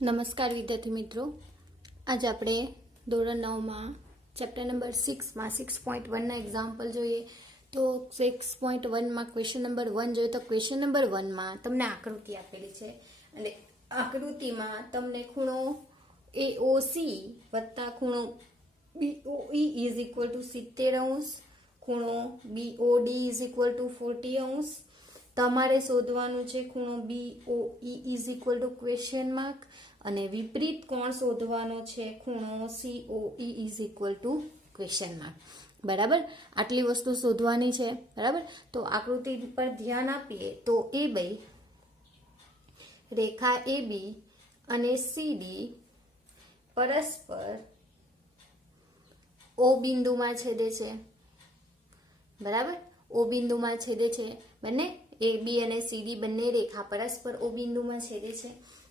નમસ્કાર વિદ્યાર્થી મિત્રો, આજે આપણે ધોરણ 9માં ચેપ્ટર નંબર 6માં 6.1ના એક્ઝામ્પલ જોઈએ. તો 6.1માં ક્વેશ્ચન નંબર 1 જોઈએ. તો ક્વેશ્ચન નંબર 1માં તમને આકૃતિ આપેલી છે અને આકૃતિમાં તમને ખૂણો AOC વત્તા ખૂણો BOE ઇઝ ઇક્વલ ટુ 70°, ખૂણો BOD ઇઝ ઇક્વલ ટુ 40°. તમારે શોધવાનું છે ખૂણો BOE is equal to question mark અને વિપરીત કોણ શોધવાનો છે ખૂણો COE is equal to question mark. બરાબર, આટલી વસ્તુ શોધવાની છે. બરાબર, તો આકૃતિ પર ધ્યાન આપીએ તો એ ભાઈ રેખા AB અને CD પરસ્પર O બિંદુમાં છેદે છે. બરાબર, O બિંદુમાં છેદે છે. બંને AB અને CD બંને રેખા પરસ્પર O બિંદુમાં છેદે છે.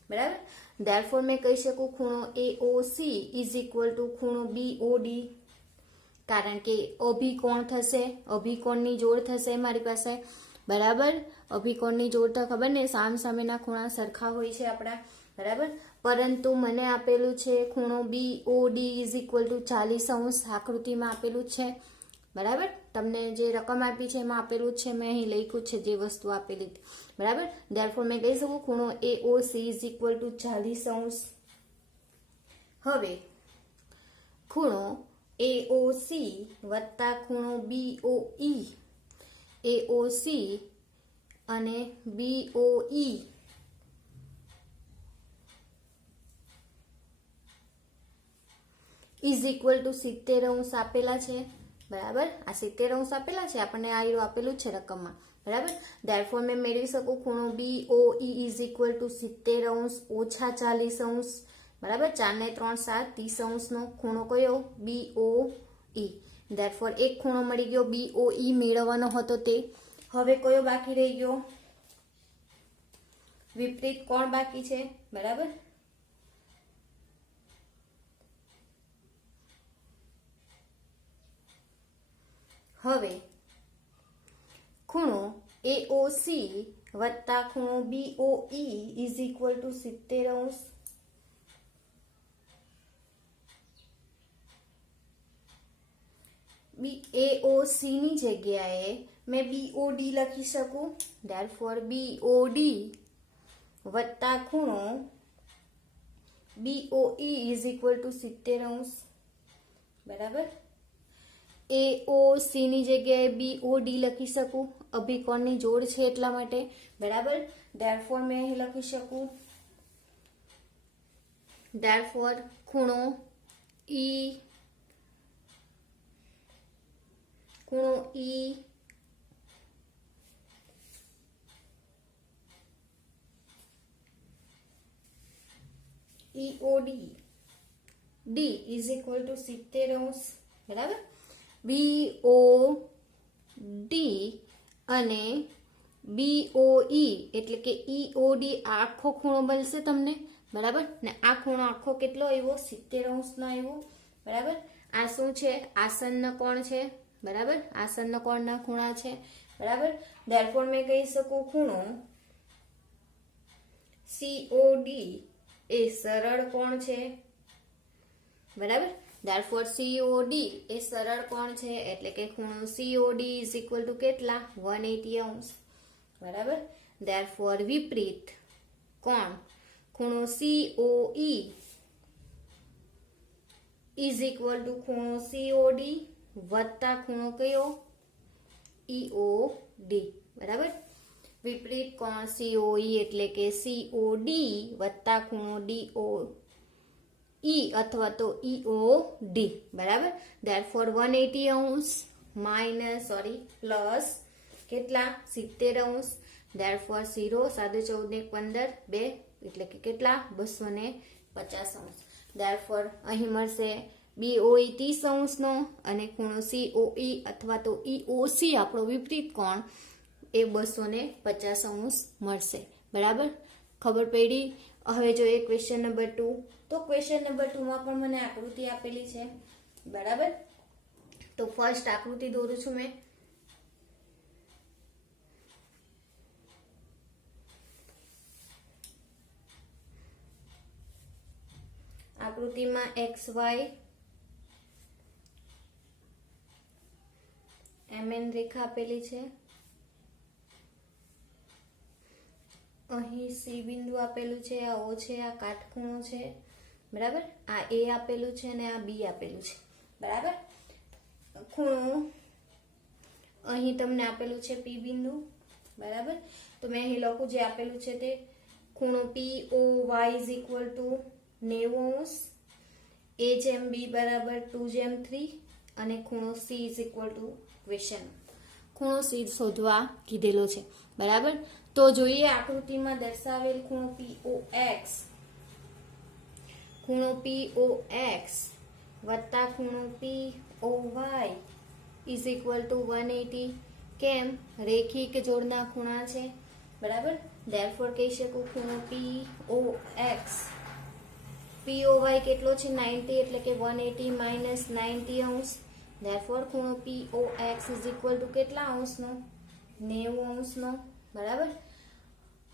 બરાબર, ધેરફોર મેં કહી શકું ખૂણો AOC ઇઝ ઇક્વલ ટુ ખૂણો BOD, કારણ કે અભિકોણ થશે, અભિકોણની જોડ થશે મારી પાસે. બરાબર, અભિકોણની જોડ તો ખબર ને સામ સામેના ખૂણા સરખા હોય છે આપણા. બરાબર, પરંતુ મને આપેલું છે ખૂણો BOD ઇઝ ઇક્વલ ટુ 40°. આકૃતિમાં આપેલું છે. બરાબર, તમને જે રકમ આપી છે એમાં આપેલું છે, મેં અહીં લખ્યું છે જે વસ્તુ આપેલી. બરાબર, ધેરફોર મેં કહી શકું ખૂણો AOC ઇઝ ઇક્વલ ટુ 40°. હવે ખૂણો AOC વત્તા ખૂણો BOE, AOC અને BOE ઇઝ ઇક્વલ ટુ 70° આપેલા છે. બરાબર, આ 70° આપેલા છે આપણને, આ આપેલું છે રકમમાં. બરાબર, ધેરફોર મેં મેળવી શકું ખૂણો BOE ઇઝ ઇક્વલ ટુ 70° ઓછા 40°. બરાબર, 4 ને 3 7, 30° નો ખૂણો કયો? BOE. ધેરફોર એક ખૂણો મળી ગયો BOE મેળવવાનો હતો તે. હવે કયો બાકી રહી ગયો? વિપરીત કોણ બાકી છે. બરાબર, હવે ખૂણો AOC વત્તા ખૂણો BOE is equal to 70°. AOC ની જગ્યાએ મેં BOD લખી શકું. ધેરફોર BOD વત્તા ખૂણો BOE ઇઝ ઇક્વલ ટુ 70°. બરાબર, AOC ની જગ્યાએ BOD લખી શકું, અભિકોણની જોડ છે એટલા માટે. બરાબર, ધેરફોર મેં અહીં લખી શકું, ધેરફોર ખૂણો EOD D is equal to 70°. બરાબર, BOD અને BOE એટલે કે EOD આખો ખૂણો બનશે તમને. બરાબર, ને આ ખૂણો આખો કેટલો આવ્યો? 70° નો આવ્યો. બરાબર, આ શું છે? આસન્ન કોણ છે. બરાબર, આસન્ન કોણના ખૂણા છે. બરાબર, ધેરફોર મેં કહી શકું ખૂણો COD એ સરળ કોણ છે. બરાબર, ધેરફોર COD એ સરળ કોણ છે એટલે કે ખૂણો COD ઇઝ ઇક્વલ ટુ કેટલા? 180°. બરાબર, ધેરફોર વિપરીત કોણ ખૂણો COE ઇઝ ઇક્વલ ટુ ખૂણો COD વત્તા ખૂણો કયો? EOD. બરાબર, વિપરીત કોણ COE એટલે કે COD વત્તા ખૂણો DOE અથવા તો EOD. બરાબર, ધેરફોર 180° પ્લસ કેટલા? 70°. ધેરફોર 0 7 14 15 2 એટલે કે કેટલા? 250°. ધેરફોર અહીં મળશે BOE 30° નો અને ખૂણો COE અથવા તો EOC આપણો વિપરીત કોણ એ 250° મળશે. બરાબર, ખબર પડી? હવે જોઈએ ક્વેશ્ચન નંબર 2. તો ક્વેશ્ચન નંબર 2માં પણ મને આકૃતિ આપેલી છે. બરાબર, તો ફર્સ્ટ આકૃતિ દોરું છું મેં. આકૃતિમાં XY MN રેખા આપેલી છે, અહીં C બિંદુ આપેલું છે, આ O છે, આ કાટખૂણો છે, બરાબર, આ A આપેલું છે અને આ B આપેલું છે, બરાબર. ખૂણો અહીં તમને આપેલું છે P બિંદુ, બરાબર. તો મેં અહીં લખું જે આપેલું છે તે ખૂણો POY is equal to 90°, A/B બરાબર 2/3 અને ખૂણો C is equal to question ખૂણો C શોધવા કીધેલો છે, બરાબર. તો જોઈએ આકૃતિમાં દર્શાવેલ ખૂણો POX વત્તા ખૂણો POY ઇઝ ઇક્વલ ટુ 180. કેમ? રેખિક જોડના ખૂણા છે, બરાબર. ધેરફોર કહી શકું ખૂણો POY કેટલો છે 90, એટલે કે 180 માઇનસ 90°. ધેરફોર ખૂણો POX ઇઝ ઇક્વલ ટુ કેટલા અંશનો? 90°નો, બરાબર.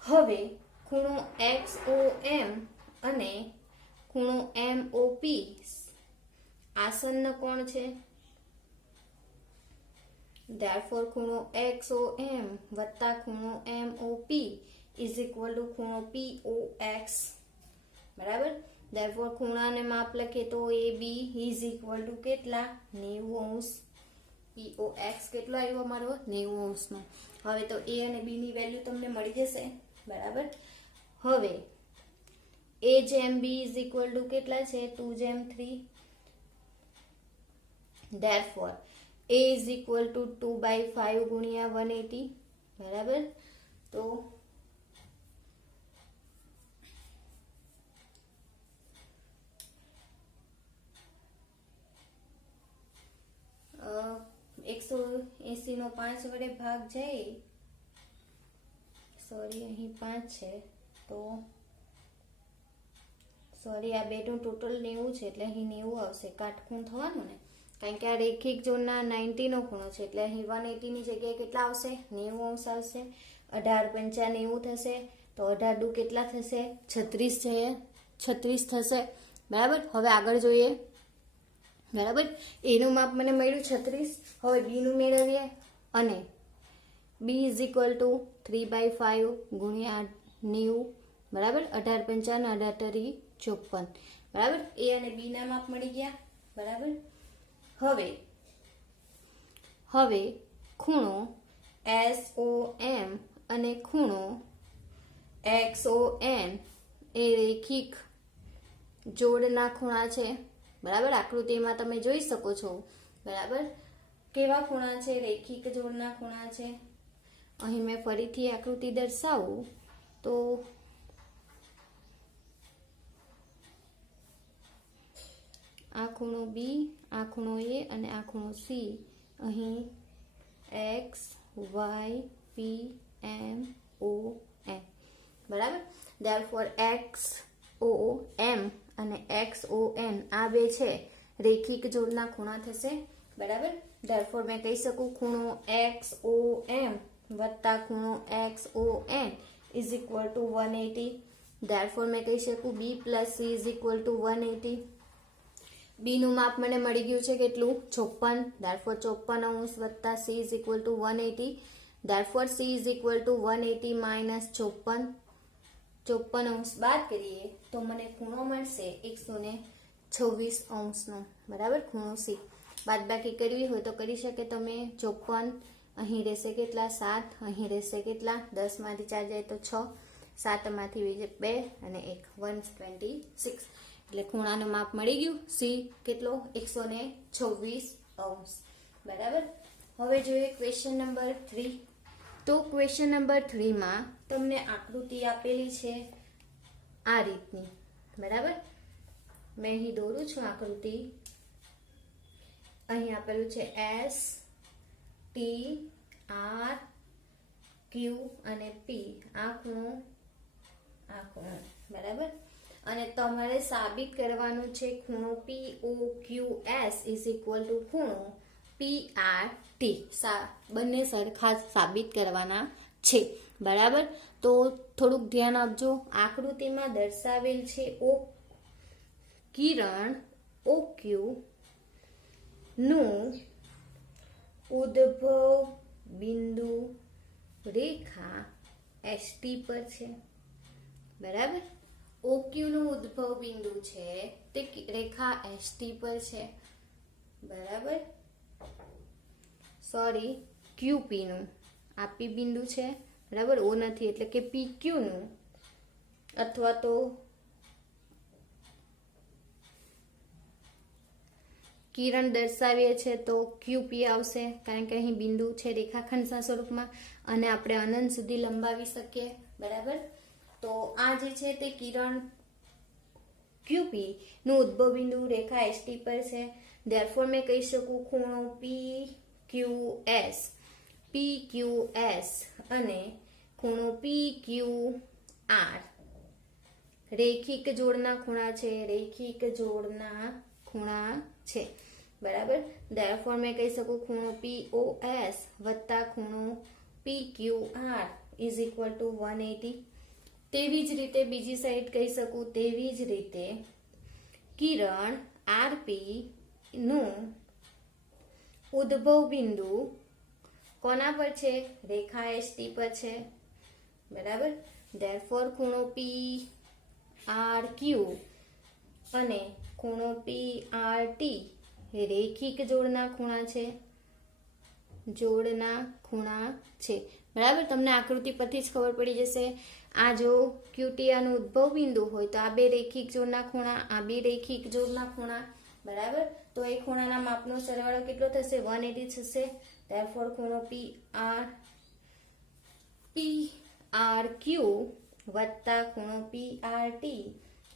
હવે ખૂણો XOM અને ખૂણો MOP આસન્ન કોણ છે? ધેરફોર ખૂણો XOM વત્તા ખૂણો MOP ઇઝ ઇક્વલ ટુ ખૂણો POX, બરાબર. ધેરફોર ખૂણાને માપ લખીએ તો AB ઇઝ ઇક્વલ ટુ કેટલા? 90°. POX કેટલો આવ્યો અમારો? 90°નો. હવે તો A અને B ની વેલ્યુ તમને મળી જશે, બરાબર. હવે A/B ઇઝ ઇક્વલ ટુ કેટલા છે? 2/3. Therefore A is equal to 2/5 ગુણ્યા 180, બરાબર. તો એકસો 80 નો 5 વડે ભાગ જાય, સોરી અહીં 5 છે, તો સોરી આ બેનું ટોટલ 90 છે, એટલે અહીં 90 આવશે, કાટખૂણ થવાનું ને, કારણ કે આ રેખિક જોડના 90 નો ખૂણો છે, એટલે અહીં 180 ની જગ્યાએ કેટલા આવશે? 90° આવશે. 18 × 5 90 થશે, તો 18 દુ કેટલા થશે? 36 છે, 36 થશે, બરાબર. હવે આગળ જોઈએ, બરાબર. એનું માપ મને મળ્યું 36. હવે બી નું મેળવીએ, અને B ઇઝ ઇક્વલ ટુ 3/5 ગુણ્યા 90, બરાબર. 18 × 5 અને 18 × 54, બરાબર. A અને B ના માપ મળી ગયા, બરાબર. હવે ખૂણો SOM અને ખૂણો XON એ રેખિક જોડના ખૂણા છે, બરાબર. આકૃતિમાં તમે જોઈ શકો છો, બરાબર. કેવા ખૂણા છે? રેખિક જોડના ખૂણા છે. અહીં મેં ફરીથી આકૃતિ દર્શાવું તો આ ખૂણો B, આ ખૂણો A અને આ ખૂણો C. અહીં X, Y, P, M, O, N, બરાબર. ધેરફોર XOM અને XON આ બે છે રેખિક જોડના ખૂણા થશે, બરાબર. ધેરફોર મેં કહી શકું ખૂણો XOM વત્તા ખૂણો XON is equal to 180. Therefore મેં કહી શકું B plus C is equal to 180. B નું માપ મને મળી ગયું છે કેટલું? 54. ધેરફોર 54° વત્તા C is equal to 180. Therefore C is equal to 180 minus 54. 54° બાદ કરીએ તો મને ખૂણો મળશે 126°નો, બરાબર. ખૂણો C બાદ બાકી કરવી હોય તો કરી શકે તમે. 54 અહીં રહેશે કેટલા? 7. અહીં રહેશે કેટલા? 10 માંથી 4 જાય તો 6, 7 માંથી 2 અને 1, 126. એટલે ખૂણાનું માપ મળી ગયું. C કેટલો? 126°, બરાબર. હવે જોઈએ ક્વેશ્ચન નંબર 3. તો ક્વેશ્ચન નંબર 3 માં તમને આકૃતિ આપેલી છે આ રીતની, બરાબર. મેં અહીં દોરું છું આકૃતિ. અહીં આપેલું છે S, T, R, Q અને P. આ ખૂણો, બરાબર. અને તમારે સાબિત કરવાનું છે ખૂણો POQS ઇઝ ઇક્વલ ટુ ખૂણો PRT. બંને સરખા સાબિત કરવાના છે, બરાબર. તો થોડુંક ધ્યાન આપજો. આકૃતિમાં દર્શાવેલ છે કિરણ OQ નું ઉદ્ભવ બિંદુ રેખા ST પર છે. બરાબર. OQ નું ઉદ્ભવ બિંદુ છે તે રેખા ST પર છે. બરાબર. સોરી, QP નું આ P બિંદુ છે. બરાબર. O નથી એટલે કે PQ નું અથવા તો કિરણ દર્શાવીએ છે તો QP આવશે, કારણ કે અહીં બિંદુ છે રેખાખંડના સ્વરૂપમાં અને આપણે અનંત સુધી લંબાવી શકીએ. બરાબર. તો આ જે છે તે કિરણ QP નું ઉદ્ભવ બિંદુ રેખા ST પર છે. ધેરફોર મેં કહી શકું ખૂણો PQS અને ખૂણો PQR રેખિક જોડના ખૂણા છે. રેખિક જોડના ખૂણા છે. બરાબર. ધેરફોર મેં કહી શકું ખૂણો POS વત્તા ખૂણો PQR ઇઝ ઇક્વલ ટુ 180. તેવી જ રીતે બીજી સાઈડ કહી શકું. તેવી જ રીતે કિરણ RP નું ઉદ્ભવ બિંદુ કોના પર છે? રેખા ST પર છે. બરાબર. ધેરફોર ખૂણો PRQ અને ખૂણો PRT રેખિક જોડના ખૂણા છે. જોડના ખૂણા છે. બરાબર. તમને આકૃતિ પરથી જ ખબર પડી જશે. આ જો QT નું ઉદ્ભવ બિંદુ હોય તો આ બે રેખિક જોડના ખૂણા, આ બે રેખિક જોડના ખૂણા. બરાબર. તો એ ખૂણાના માપનો સરવાળો કેટલો થશે? 180 થશે. ધેરફોર ખૂણો PRQ વત્તા ખૂણો PRT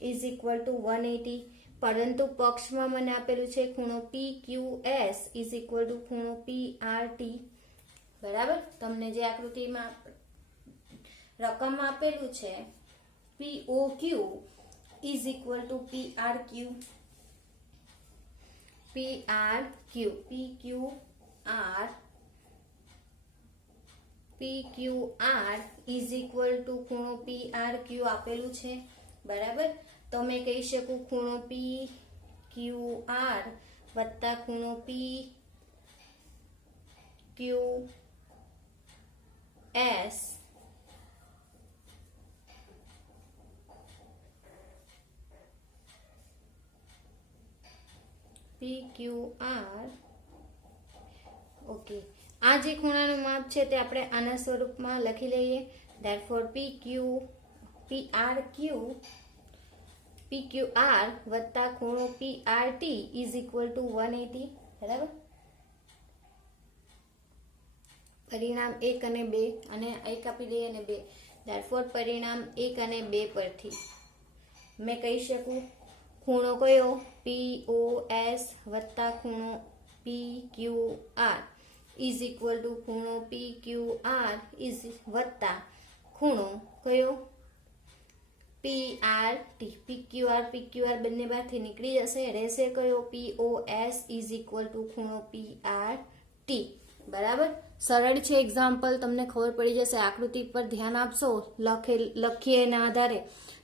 ઇઝ ઇક્વલ ટુ 180. પરંતુ પક્ષમાં મને આપેલું છે ખૂણો PQS ઇઝ ઇક્વલ ટુ ખૂણો PRT. બરાબર. તમને જે આકૃતિમાં રકમ આપેલું છે POQ is equal to PRQ PQR is equal to ખૂણો PRQ આપેલું છે. બરાબર. તો મેં કહી શકું ખૂણો PQR વત્તા ખૂણો PQS PQR. ઓકે. આ જે ખૂણાનું માપ છે તે આપણે આના સ્વરૂપમાં લખી લઈએ. ધેરફોર PQR વત્તા ખૂણો PRT ઇઝ ઇક્વલ ટુ 180. બરાબર. પરિણામ 1 અને 2 અને 1 આપી દઈએ અને 2. ધેરફોર પરિણામ 1 અને 2 પરથી મેં કહી શકું ખૂણો કયો? POS વત્તા ખૂણો PQR ઇઝ ઇક્વલ ટુ ખૂણો PQR ઇઝ વત્તા ખૂણો કયો? PRT. PQR બંને બારથી નીકળી જશે. રહેશે કયો? POS ઇઝ ઇક્વલ ટુ ખૂણો PRT. બરાબર. સરળ છે એક્ઝામ્પલ. તમને ખબર પડી જશે. આકૃતિ પર ધ્યાન આપશો લખીએ એના આધારે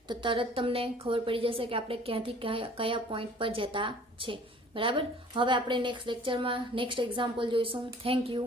તો તરત તમને ખબર પડી જશે કે આપણે ક્યાંથી કયા પોઈન્ટ પર જતા છે. બરાબર. હવે આપણે નેક્સ્ટ લેક્ચરમાં નેક્સ્ટ એક્ઝામ્પલ જોઈશું. Thank you.